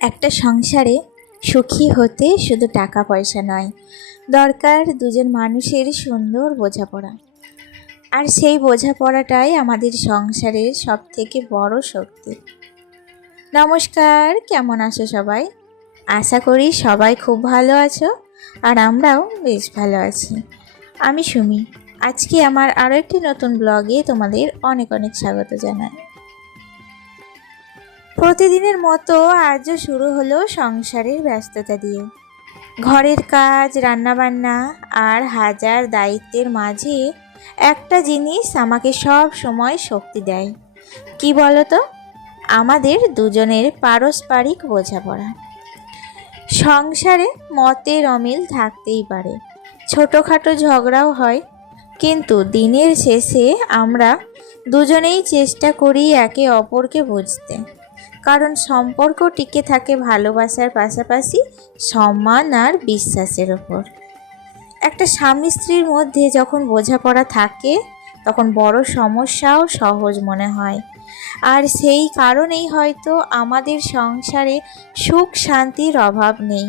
একটা সংসারে সুখী হতে শুধু টাকা পয়সা নয়, দরকার দুজন মানুষের সুন্দর বোঝাপড়া। আর সেই বোঝাপড়াটাই আমাদের সংসারের সবথেকে বড় শক্তি। নমস্কার, কেমন আছো সবাই? আশা করি সবাই খুব ভালো আছো, আর আমরাও বেশ ভালো আছি। আমি সুমি। আজকে আমার আরও একটি নতুন ব্লগে তোমাদের অনেক অনেক স্বাগত জানাই। প্রতিদিনের মতো আজও শুরু হলো সংসারের ব্যস্ততা দিয়ে। ঘরের কাজ, রান্নাবান্না আর হাজার দায়িত্বের মাঝে একটা জিনিস আমাকে সব সময় শক্তি দেয়। কি বলো তো? আমাদের দুজনের পারস্পরিক বোঝাপড়া। সংসারে মতের অমিল থাকতেই পারে, ছোটোখাটো ঝগড়াও হয়, কিন্তু দিনের শেষে আমরা দুজনেই চেষ্টা করি একে অপরকে বুঝতে। কারণ সম্পর্ক টিকে থাকে ভালোবাসার পাশাপাশি সম্মান আর বিশ্বাসের ওপর। একটা স্বামী স্ত্রীর মধ্যে যখন বোঝাপড়া থাকে, তখন বড় সমস্যাও সহজ মনে হয়। আর সেই কারণেই হয়তো আমাদের সংসারে সুখ শান্তির অভাব নেই।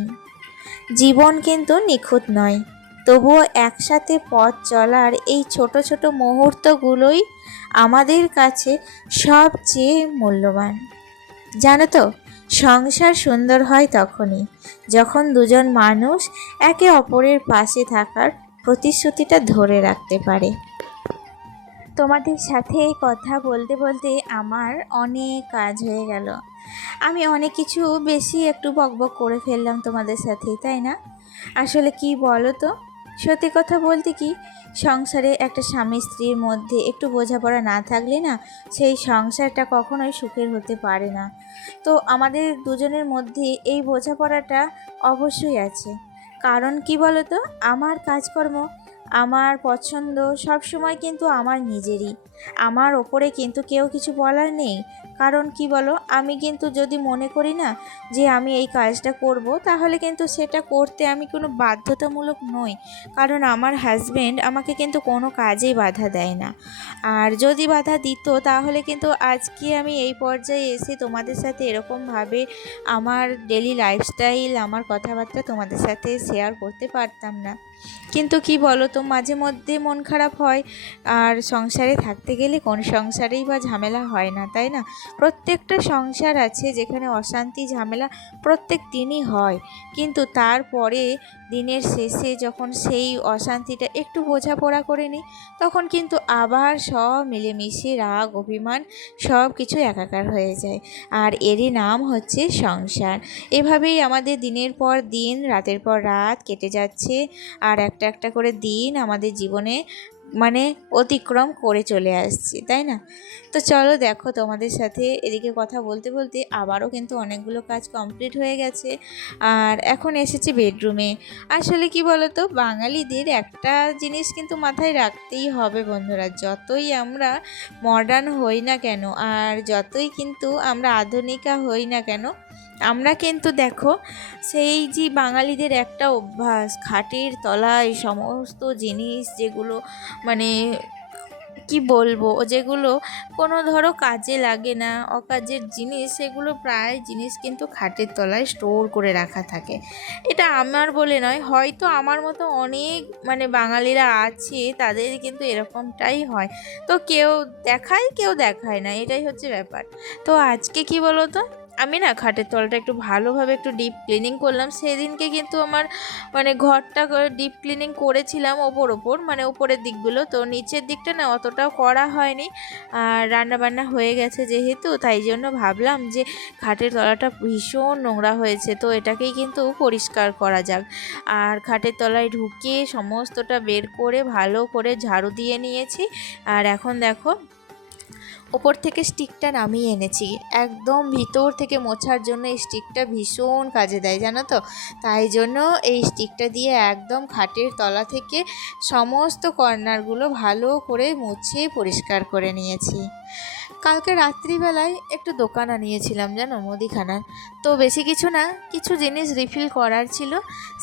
জীবন কিন্তু নিখুঁত নয়, তবুও একসাথে পথ চলার এই ছোট ছোট মুহূর্তগুলোই আমাদের কাছে সবচেয়ে মূল্যবান। জানো তো, সংসার সুন্দর হয় তখনই যখন দুজন মানুষ একে অপরের পাশে থাকার প্রতিশ্রুতিটা ধরে রাখতে পারে। তোমাদের সাথে কথা বলতে বলতে আমার অনেক কাজ হয়ে গেল। আমি অনেক কিছু বেশি একটু বকবক করে ফেললাম তোমাদের সাথে, তাই না? আসলে কি বলো তো, সত্যি কথা বলতে কি, সংসারে একটা স্বামী স্ত্রীর মধ্যে একটু বোঝাপড়া না থাকলে না, সেই সংসারটা কখনোই সুখের হতে পারে না। তো আমাদের দুজনের মধ্যে এই বোঝাপড়াটা অবশ্যই আছে। কারণ কি বলো তো, আমার কাজকর্ম, আমার পছন্দ সব সময় কিন্তু আমার নিজেরই। আমার ওপরে কিন্তু কেউ কিছু বলার নেই। কারণ কি বলো, আমি কিন্তু যদি মনে করি না যে আমি এই কাজটা করব, তাহলে কিন্তু সেটা করতে আমি কোনো বাধ্যতামূলক নই। কারণ আমার হাজবেন্ড আমাকে কিন্তু কোনো কাজেই বাধা দেয় না। আর যদি বাধা দিত, তাহলে কিন্তু আজকে আমি এই পর্যায়ে এসে তোমাদের সাথে এরকমভাবে আমার ডেলি লাইফস্টাইল, আমার কথাবার্তা তোমাদের সাথে শেয়ার করতে পারতাম না। কিন্তু কি বলো তো, মাঝে মধ্যে মন খারাপ হয়। আর সংসারে থাকতে গেলে কোন সংসারেই বা ঝামেলা হয় না, তাই না? প্রত্যেকটা সংসার আছে যেখানে অশান্তি ঝামেলা প্রত্যেক দিনই হয়, কিন্তু তারপরে দিনের শেষে যখন সেই অশান্তিটা একটু বোঝাপড়া করে নিই, তখন কিন্তু আবার সব মিলেমিশে রাগ অভিমান সব কিছু একাকার হয়ে যায়। আর এরই নাম হচ্ছে সংসার। এভাবেই আমাদের দিনের পর দিন, রাতের পর রাত কেটে যাচ্ছে। আর একটা একটা করে দিন আমাদের জীবনে অতিক্রম করে চলে আসছি, তাই না? তো চলো দেখো, তোমাদের সাথে এদিকে কথা বলতে বলতে আবারও কিন্তু অনেকগুলো কাজ কমপ্লিট হয়ে গেছে। আর এখন এসেছি বেডরুমে। আসলে কি বলো তো, বাঙালিদের একটা জিনিস কিন্তু মাথায় রাখতেই হবে বন্ধুরা, যতই আমরা মডার্ন হই না কেন, আর যতই কিন্তু আমরা আধুনিকা হই না কেন, আমরা কিন্তু দেখো, সেই যে বাঙালিদের একটা অভ্যাস, খাটের তলায় সমস্ত জিনিস যেগুলো কি বলবো, যেগুলো কোনো ধরো কাজে লাগে না, অকাজের জিনিস, সেগুলো প্রায় জিনিস কিন্তু খাটের তলায় স্টোর করে রাখা থাকে। এটা আমার বলে নয়, হয়তো আমার মতো অনেক বাঙালিরা আছে, তাদের কিন্তু এরকমটাই হয়। তো কেউ দেখায় কেউ দেখায় না, এটাই হচ্ছে ব্যাপার। তো আজকে কি বলো তো, আমি না খাটের তলাটা একটু ভালোভাবে একটু ডিপ ক্লিনিং করলাম। সেদিনকে কিন্তু আমার ঘরটা ডিপ ক্লিনিং করেছিলাম ওপর উপরের দিকগুলো, তো নিচের দিকটা না অতটাও করা হয়নি। আর রান্নাবান্না হয়ে গেছে যেহেতু, তাই জন্য ভাবলাম যে খাটের তলাটা ভীষণ নোংরা হয়েছে, তো এটাকেই কিন্তু পরিষ্কার করা যাক। আর খাটের তলায় ঢুকে সমস্তটা বের করে ভালো করে ঝাড়ু দিয়ে নিয়েছি। আর এখন দেখো, ওপর থেকে স্টিকটা নামিয়ে এনেছি, একদম ভিতর থেকে মোছার জন্য এই স্টিকটা ভীষণ কাজে দেয়, জানো তো? তাই জন্য এই স্টিকটা দিয়ে একদম খাটের তলা থেকে সমস্ত কর্নারগুলো ভালো করে মুছে পরিষ্কার করে নিয়েছি। কালকে রাত্রিবেলায় একটু দোকান আনিয়েছিলাম জানো, মুদিখানার। তো বেশি কিছু না, কিছু জিনিস রিফিল করার ছিল,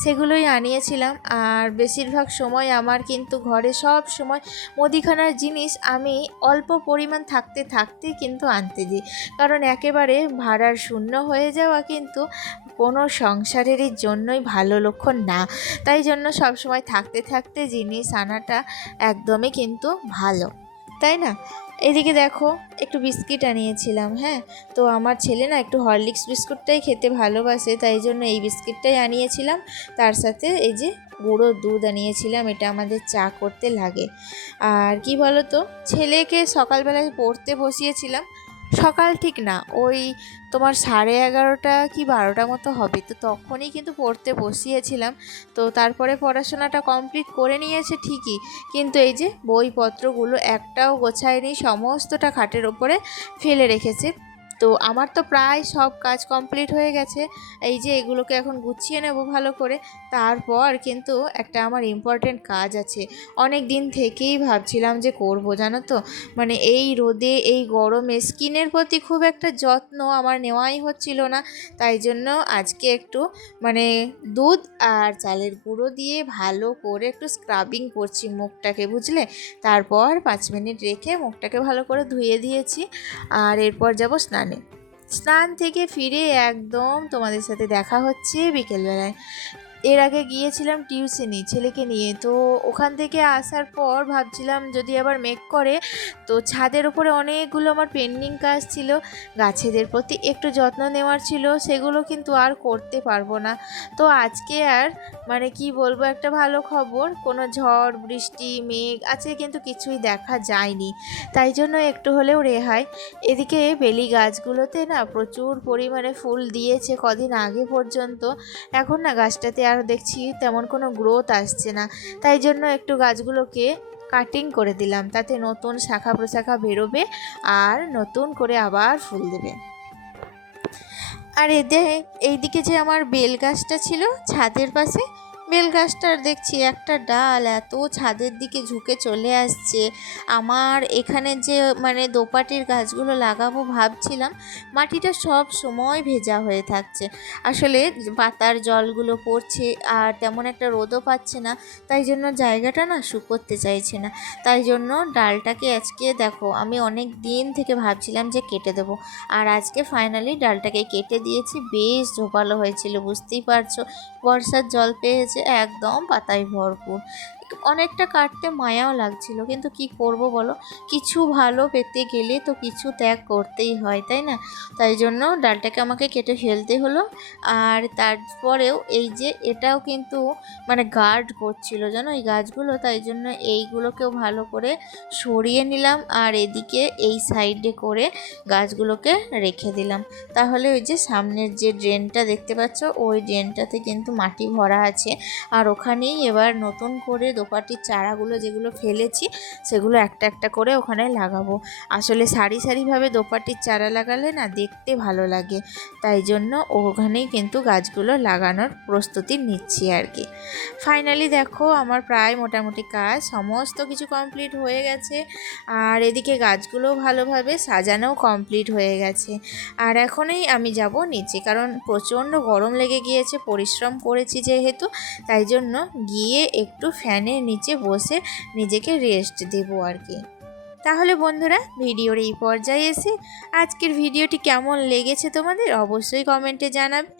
সেগুলোই আনিয়েছিলাম। আর বেশিরভাগ সময় আমার কিন্তু ঘরে সব সময় মুদিখানার জিনিস আমি অল্প পরিমাণ থাকতে থাকতেই কিন্তু আনতে দিই, কারণ একেবারে ভাড়ার শূন্য হয়ে যাওয়া কিন্তু কোনো সংসারেরই জন্যই ভালো লক্ষণ না। তাই জন্য সব সময় থাকতে থাকতে জিনিস আনাটা একদমই কিন্তু ভালো, তাই না? এদিকে দেখো একটু বিস্কিট আনিয়েছিলাম। হ্যাঁ, তো আমার ছেলে না একটু হরলিক্স বিস্কুটটাই খেতে ভালোবাসে, তাই জন্য এই বিস্কিটটাই আনিয়েছিলাম। তার সাথে এই যে গুঁড়ো দুধ আনিয়েছিলাম, এটা আমাদের চা করতে লাগে। আর কি বলো তো, ছেলেকে সকালবেলায় পড়তে বসিয়েছিলাম, সকাল ঠিক না, ওই তোমার 11:30 কি 12টা মতো হবে, তো তখনই কিন্তু পড়তে বসিয়েছিলাম। তো তারপরে পড়াশোনাটা কমপ্লিট করে নিয়েছে ঠিকই, কিন্তু এই যে বইপত্রগুলো একটাও গোছায়নি, সমস্তটা খাটের ওপরে ফেলে রেখেছে। তো আমার তো প্রায় সব কাজ কমপ্লিট হয়ে গেছে, এই যে এগুলোকে এখন গুছিয়ে নেব ভালো করে। তারপর কিন্তু একটা আমার ইম্পর্টেন্ট কাজ আছে, অনেক দিন থেকেই ভাবছিলাম যে করব, জানো তো। মানে এই রোদে এই গরমে স্কিনের প্রতি খুব একটা যত্ন আমার নেওয়াই হচ্ছিল না, তাই জন্য আজকে একটু মানে দুধ আর চালের গুঁড়ো দিয়ে ভালো করে একটু স্ক্রাবিং করছি মুখটাকে, বুঝলে। তারপর 5 মিনিট রেখে মুখটাকে ভালো করে ধুয়ে দিয়েছি, আর এরপর যাব স্নান থেকে ফিরে একদম তোমাদের সাথে দেখা হচ্ছে বিকেলবেলায়। এর আগে গিয়েছিলাম টিউশনি ছেলেকে নিয়ে, তো ওখান থেকে আসার পর ভাবছিলাম যদি আবার মেঘ করে, তো ছাদের উপরে অনেকগুলো আমার পেন্ডিং কাজ ছিল, গাছেদের প্রতি একটু যত্ন নেওয়ার ছিল, সেগুলো কিন্তু আর করতে পারবো না। তো আজকে আর মানে কি বলবো, একটা ভালো খবর, কোনো ঝড় বৃষ্টি মেঘ আছে কিন্তু কিছুই দেখা যায়নি, তাই জন্য একটু হলেও রেহাই। এদিকে বেলি গাছগুলোতে না প্রচুর পরিমাণে ফুল দিয়েছে কদিন আগে পর্যন্ত, এখন না গাছটাতে আর দেখছি তেমন কোনো গ্রোথ আসছে না, তাই জন্য একটু গাছগুলোকে কাটিং করে দিলাম, তাতে নতুন শাখা প্রশাখা বেরোবে আর নতুন করে আবার ফুল দেবে। আর এইদিকে যে আমার বেল গাছটা ছিল ছাদের পাশে, বেল গাছটার দেখছি একটা ডাল এত ছাদের দিকে ঝুঁকে চলে আসছে। আমার এখানে যে মানে দোপাটির গাছগুলো লাগাবো ভাবছিলাম, মাটিটা সব সময় ভেজা হয়ে থাকছে, আসলে পাতার জলগুলো পড়ছে আর তেমন একটা রোদও পাচ্ছে না, তাই জন্য জায়গাটা না শুকোতে চাইছে না। তাই জন্য ডালটাকে আজকে দেখো আমি অনেক দিন থেকে ভাবছিলাম যে কেটে দেবো, আর আজকে ফাইনালি ডালটাকে কেটে দিয়েছি। বেশ ঝোপালো হয়েছিল, বুঝতেই পারছো, বর্ষার জল পেয়েছে একদম পাতায় ভরপুর। অনেকটা কাটতে মায়াও লাগছিল, কিন্তু কি করব বলো, কিছু ভালো পেতে গেলে তো কিছু ত্যাগ করতেই হয়, তাই না? তাই জন্য ডালটাকে আমাকে কেটে ফেলতে হলো। আর তারপরেও এই যে এটাও কিন্তু মানে গার্ড করছিল জানো এই গাছগুলো, তাই জন্য এইগুলোকেও ভালো করে সরিয়ে নিলাম, আর এদিকে এই সাইডে করে গাছগুলোকে রেখে দিলাম। তাহলে ওই যে সামনের যে ড্রেনটা দেখতে পাচ্ছ, ওই ড্রেনটাতে কিন্তু মাটি ভরা আছে, আর ওখানেই এবার নতুন করে দোপাটির চারাগুলো যেগুলো ফেলেছি সেগুলো একটা একটা করে ওখানে লাগাবো। আসলে সারি সারিভাবে দোপাটির চারা লাগালে না দেখতে ভালো লাগে, তাই জন্য ওখানেই কিন্তু গাছগুলো লাগানোর প্রস্তুতি নিচ্ছি আর কি। ফাইনালি দেখো আমার প্রায় মোটামুটি কাজ সমস্ত কিছু কমপ্লিট হয়ে গেছে, আর এদিকে গাছগুলো ভালোভাবে সাজানোও কমপ্লিট হয়ে গেছে। আর এখনই আমি যাব নিচে, কারণ প্রচণ্ড গরম লেগে গিয়েছে, পরিশ্রম করেছি যেহেতু, তাই জন্য গিয়ে একটু ফ্যানের নিচে বসে নিজেকে রেস্ট দেবো আর কি। তাহলে বন্ধুরা, ভিডিওর এই পর্যায়ে এসে আজকের ভিডিওটি কেমন লেগেছে তোমাদের অবশ্যই কমেন্টে জানাবে,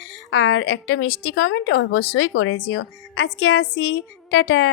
আর একটা মিষ্টি কমেন্ট অবশ্যই করে যেও। আজকে আসি, টাটা।